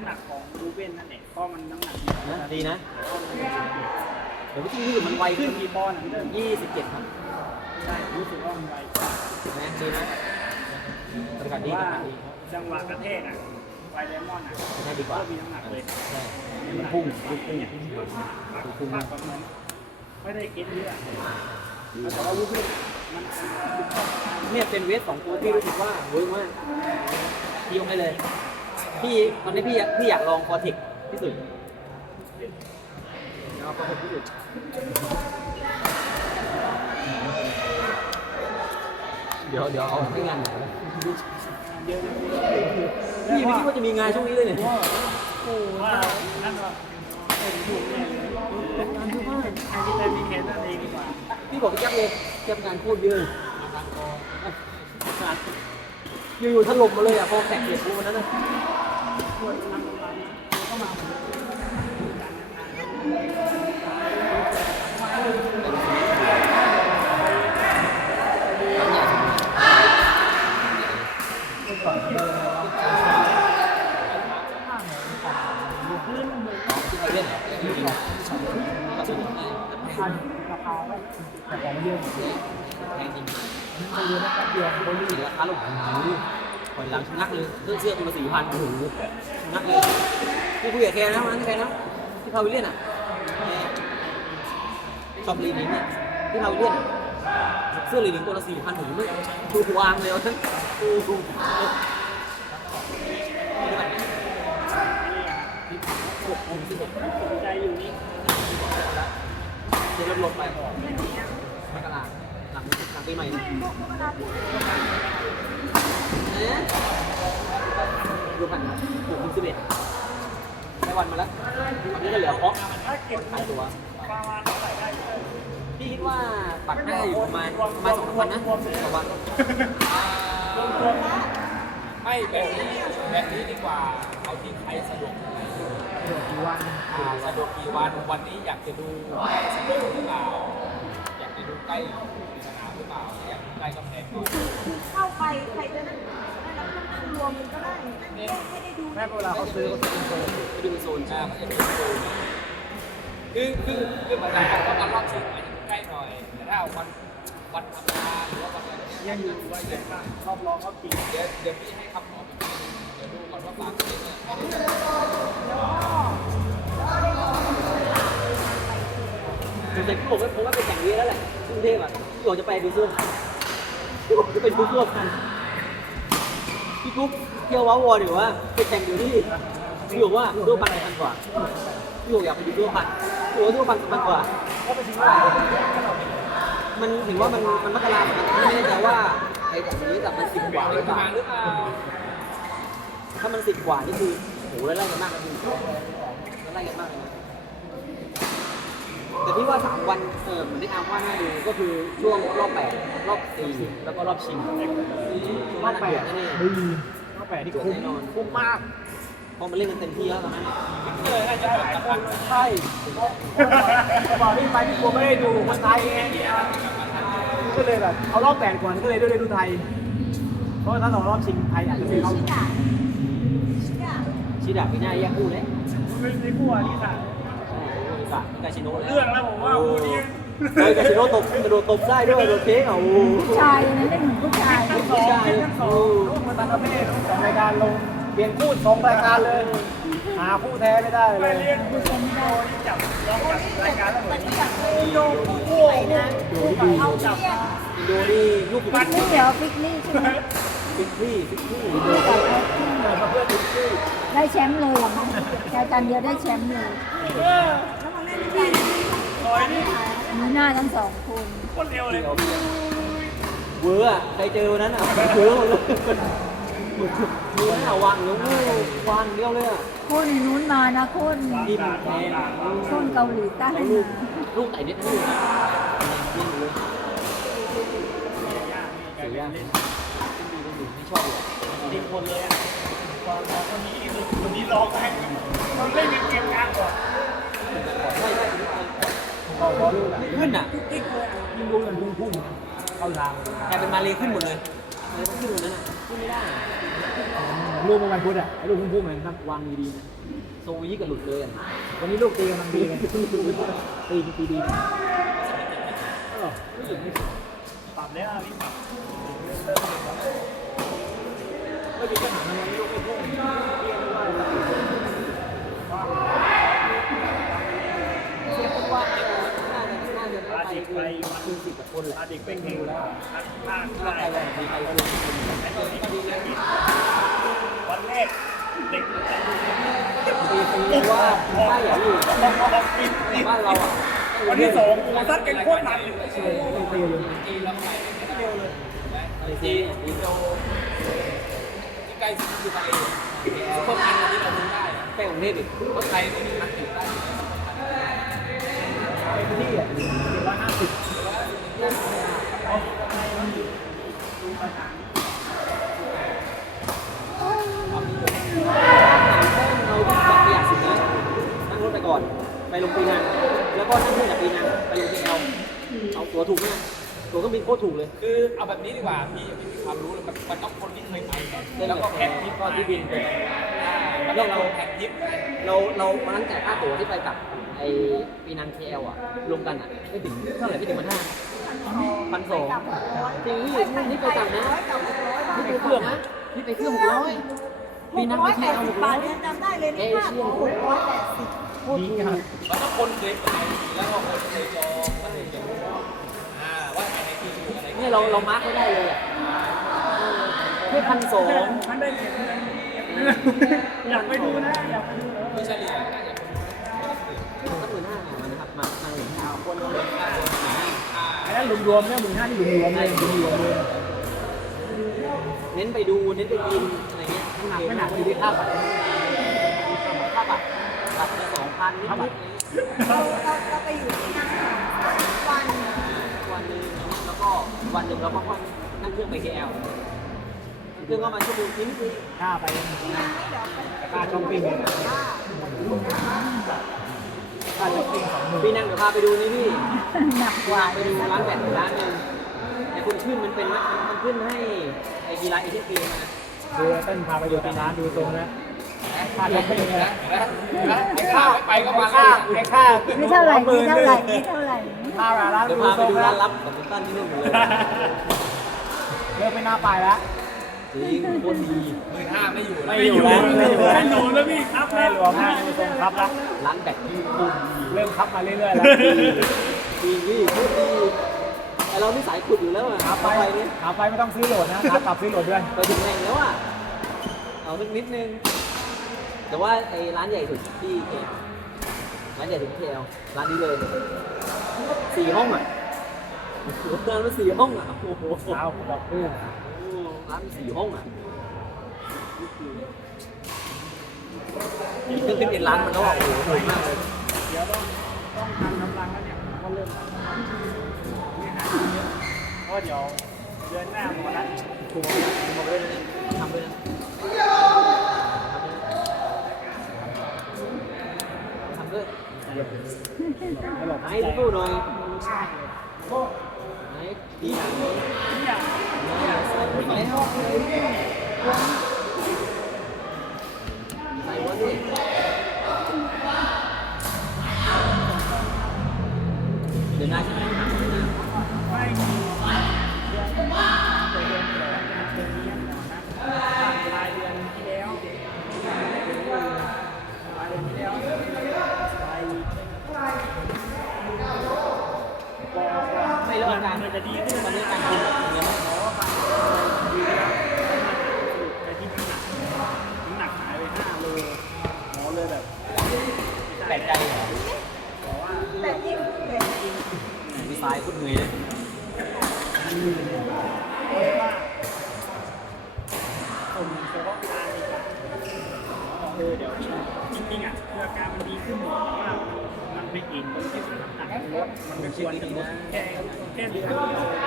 ำหนักของรูเบนนั่นแหละเพราะมันน้ำหนักนะดีนะ เดี๋ยวพี่รู้สึกมันไวขึ้ขึ้นนกี่ปอนด์อะพี่เดิมยี่สิบเจ็ดครับใช่รู้สึกว่ามันไวกว่าถูกไหมดีนะบรรยากาศดีว่าบรรยากาศดีจังหวะกระแทกอะไวเลมอนอะใช่ดีกว่าก็มีน้ำหนักเลยใช่มันพุ่งลูกพุ่งเนี่ยพุ่งมากกว่ามันไม่ได้เก็ตเยอะแต่ว่าวูบเล่นมัน เนี่ยเป็นเวทสองตัวที่รู้สึกว่าเวิร์กมากพี่ยกให้เลย พี่ตอนนี้พี่อยากพี่อยากลองคอเทคที่สุดเอาคอเทคที่สุดเดี๋ยวเดี๋ยวเอาให้งานหน่อยนะเยพี่ไม่คิดว่าจะมีงานช่วงนี้เลยเนี่ยว่านั่นว่าเป็นถูกเลยการทุกบ้านใครที่ได้มีเคสนั่นเองดีกว่าพี่บอกพี่แจ๊บเลยแจ๊บงานโคตรเยอะ อยู่ๆถล่มมาเลยอะพอแข่งเสร็จปุ๊บวันนั้นเลยราคาไม่แต่ของเยอะแพงจริง ไม่เยอะนะแป๊บเดียวโบลี่เสียราคาลงโอ้โหถอยหลังชะงักเลยเสื้อเสื้อตัวละสี่พันโอ้โหชะงักเลยพี่คุยกับแกนะวันนั้นแกนะที่พาวิเลียนอะชอบลีนิงอะที่พาวิเลียนเสื้อลีนิงตัวละสี่พันโอ้โหไม่ดูวางเลยทั้งโอ้โหหกโมงสิบหกใจอยู่นี่เดี๋ยวลดไปกราหลั งหลังปีใหม่นะดูผ่านหกถึงสิบเอ็ดได้วันมาแล้วตอนนี้ก็เหลือเพราะขายตัวพี่คิดว่าปักหน้าอยู่ประมาณประมาณสองพันนะต่อวันไม่แบบนี้แบบนี้ดีกว่า เอาที่ใครสะดวกสะดวกกี่วันสะดวกกี่วัน วันนี้อยากจะดูใกล้สนามหรือเปล่าอยากจะดูใกล้ กดูใกล้กำแพงก่อนเข้าไปใครจะนั่งได้รับนั่งรวมมันก็ได้นั่งแยกให้ได้ดูแม่เวลาเขาซื้อเขาจะเป็นโซนไปดูเป็นโซนอ่ามันจะเป็นโซนคือคือคือหมือนกันว่าวันรอบชิงอาจจะใกล้หน่อย แต่ถ้าวันวันธรรมดาหรือว่าวันอะไรเนี่ยยังอยู่ว่าเยอะมากรอบรองรอบจริงเดี๋ยวเดี๋ยวพี่ให้คำตอบเดี๋ยวดูก่อนว่าฝากนี้เนี่ยไม่ได้แต่พี่ผมว่าผมว่าไปแข่งเวียแล้วแหละกรุงเทพอะพี่บอกจะไปดูเสื้อพันพี่บอก จะไปดูเสื้อพันพี่กุ๊กเที่ยวว้าวอร์ดีกว่าไปแข่งอยู่ที่พี่บอกว่าเสื้อพันพันกว่าพี่บอกอยากไปดูเสื้อพันพี่บอกว่าเสื้อพันพันกว่าก็ไปชิงว่า มันถึงว่ามันมันมักราเหมือนกันไม่แน่ใจว่าไอ้แบบนี้แต่มันสิบกว่าหรือเปล่าถ้ามันสิบกว่านี่คือโหไล่กันมากนะพี่ไล่กันมากเลย แต่พี่ว่าสามวันเออเหมือนที่อาร์มว่าน่าดูก็คือช่วงรอบแปดรอบสี่แล้วก็รอบชิงช่วงนั้นน่ะเดือดแน่ดีรอบแปดที่คุ้มคุ้มมากๆเพอมันเล่นกันเต็มที่แล้วตอนนั้นเออน่าจะหลายพันใช่บอกพี่ไปพี่กลัวไม่ได้ดูคนไทยไงก็เลยแบบเอารอบแปดก่อนก็เลยได้ดูไทย เพราะถ้าต่อรอบชิงไทยอาจจะไม่เข้าชิดาชิดาชิดาปีหน้าแยกคู่เลยไม่ได้คู่อันนี้ค่ะ ใช่กาชิโนะเลยเรื่องแล้วผมว่าคู่นี้เฮ้ยกาชิโนะตบกระโดดตบได้ด้วยโดนเค้กอะโอ้โหผู้ชายนะเล่นเหมือนผู้ชายทั้งสองทั้งสองลูกมาตาเม่ทั้งสองรายการลงเปลี่ยนคู่สองรายการเลย หาคู่แท้ไม่ได้เลยเรียนคู่ชมโดนี่จับร้องจับรายการแล้วเหมือนอยากดูคู่ไหนนะเอาเที่ยงอินโดนี่ลูกปิกนี่เหรอปิกนี่ใช่ไหมฟิกซี่ฟิกซี่ดูกับเพื่อนได้แชมป์เลยเหรอมั้งแค่การเดียวได้แชมป์เลยแล้ว มาเล่นด้วยกันคอยนี่มีหน้าทั้งสองคนคนเร็วเลยเวอร์อะใครเจอวันนั้นอะเวอร์หมดเลยเวอร์อะวางเดี๋ยวโอ้วางเดียวเลยอะคนนู้นมานะคนยิ้มแทนคนเกาหลีใต้แล้วมาลูกลูกไต่นิดนึงยิ้มเลยเสียยากไม่ชอบเลยทีมคนเลยอะตอนตอนคนนี้คนนี้ร้องให้มันเล่นกันเกมกลางก่อนใช่ใช่เขึ้นอะยิ่งรู้กันพุ่งพุ่งเข้าทางกลายเป็นมาเลยขึ้นหมดเลยใเลยต้องขึ้นวันนั้นอะขึ้นไม่ได้ลูกเมื่อวันพุธอะไอ้ลูกพุ่งๆเหมือนครับวางดีๆนะโซยี่กับหลุดเลยวันนี้ลูกตีกำลังดีไงตีตีดีปรับแล้วนี่ปรับไม่มีปัญหาในวันนี้ลูกไม่พุ่งเรียกได้ว่า เทียบกับว่าน่าจะน่าจะ ไปเกินคือสิบกว่าคนแหละอาเด็กเป็นเฮงแล้วข้างถ้าใครแบบมีใครคนวันแรกเด็กตีตีว่าป้าอย่าอยู่บ้านเราอะวันที่สองโอ้ซัดกันโคตรหนักเลยตีอยู่จีนแล้วไปตีตีที่ใกล้สุดคือทะเลซุปเปอร์พันที่เราดูได้แป้งของเทพอีกคนไทยไม่มีทางถึงได้ ที่อะร้อยห้าสิบเราประหยัดสินะนั่งรถไปก่อนไปลงปีนังแล้วก็นั่งเครื่องจากปีนังไปลงที่เอลเอาตั๋วถูกเนี่ยตั๋วเครื่องบินโคตรถูกเลย คือเอาแบบนี้ดีกว่าพี่ยังไม่มีความรู้เลยมันมันต้องคนที่เคยไปแล้วก็แพ็คทิปก็ที่บินไปแล้วก็เราแพ็คทิปเราเราวันนั้นจ่ายค่าตั๋วที่ไปกับ ไอปีนังเคเอลอะรวมกันอะไม่ถึงเท่าไหร่ไม่ถึงพันห้าพันสองจริงนี่นี่ไปกลับนะนี่ไปเครื่องนะนี่ไปเครื่องหกร้อยปีนังร้ไปอยเคแปเอดลสิหบกร้บาอทยเนี่ยจำได้เลยนี่ค่าตั๋วหกร้อยแปดสิบดีครับมันต้องคนเคยไปแล้วก็คนเคยจองก็เลยจะรู้อ่าว่าอันไหนคือถูกอะไรเนี่ยเราเรามาร์กไว้ได้เลยอะแค่พันสองมันได้เห็นอยากไปดูนะอยากไปดูคือเฉลี่ย นั่นรวมๆเนี่ยหมื่นห้าที่รวมๆเลยรวมๆเลยเน้นไปดูเน้นไปกินอะไรเงี้ยหนักไม่หนักอยู่ที่ค่าบัตรค่าบัตรบัตรละสองพันนิดๆอะไรเงี้ยเราเราเราไปอยู่ที่นั่นวันวันหนึ่งแล้วก็วันหนึ่งเราก็นั่งเครื่องไป KL เครื่องก็มาชั่วโมงนิดนึงค่าไปไปค่าช้อปปิ้งว่า ค่าช้อปปิ้งสองหมื่นพี่นั่งเดี๋ยวพาไปดูนี่พี่หนักกว่าไปดูร้านแบดร้านหนึ่งไอ้คนขึ้นมันเป็นว่ามันขึ้นให้ไอ้กีฬาเอเชียนเกมนะดูเต้นพาไปดูที่ร้านดูตรงนะค่าช้อปปิ้งนะไอ้ข้าวไปก็มาค่าไอ้ค่าไม่เท่าไหร่ไม่เท่าไหร่ไม่เท่าไหร่ค่าร้านเดี๋ยวดูพาไปตรงดูนะร้านลับของคุณตั้นที่นู่นหมดเลย เลิกไม่น่าไปแล้ว จริงโคตรดีหมื่นห้าไม่อยู่ไม่อยู่แล้วไม่อยู่แล้วไม่อยู่แล้วพี่ครับแม่หลวงนะดูตรงครับละร้านแบดที่โคตรดีเริ่มครับมาเรื่อยๆแล้วดีพี่โคตรดีแต่เรานี่สายขุดอยู่แล้วอะขาไปไปนี่ขาไปไม่ต้องซื้อโหลดนะขากลับซื้อโหลดด้วยไปถึงแหล่งแล้วอะเอาสักนิดนึงแต่ว่าไอ้ร้านใหญ่สุดที่เคร้านใหญ่สุดที่เคลร้านนี้เลยสี่ห้องอะโอ้โหร้านมันสี่ห้องอะโอ้โหเอาดอกคู่ ร้านสี่ห้องอะเครื่องขึ้นเป็นร้านมันแล้วอะโอ้โหสวยมากเลยเดี๋ยวต้องต้องทำกำลังแล้วเนี่ยก็เริ่มเนี่ยหาเยอะเพราะเดี๋ยวเดือนหน้าหมดแล้วถูกถูกมาเลยน ดีขึ้นตอนนี้อาการเป็นยังไงบ้างหมอฟังดีแล้วแต่ที่น้ำหนักน้ำหนักหายไปห้าโลหมอเลยแบบแปลกใจเหรอบอกว่าแต่ที่แต่ที่ดีไซน์โคตรเหนื่อยเลยคนเฉพาะการเออเดี๋ยวจริงๆอะคืออการมันดีขึ้นหมดแต่ว่า อินตรงที่น้ำหนักมันลดมันไม่ควรจะลดแค่แค่เดือนเดียว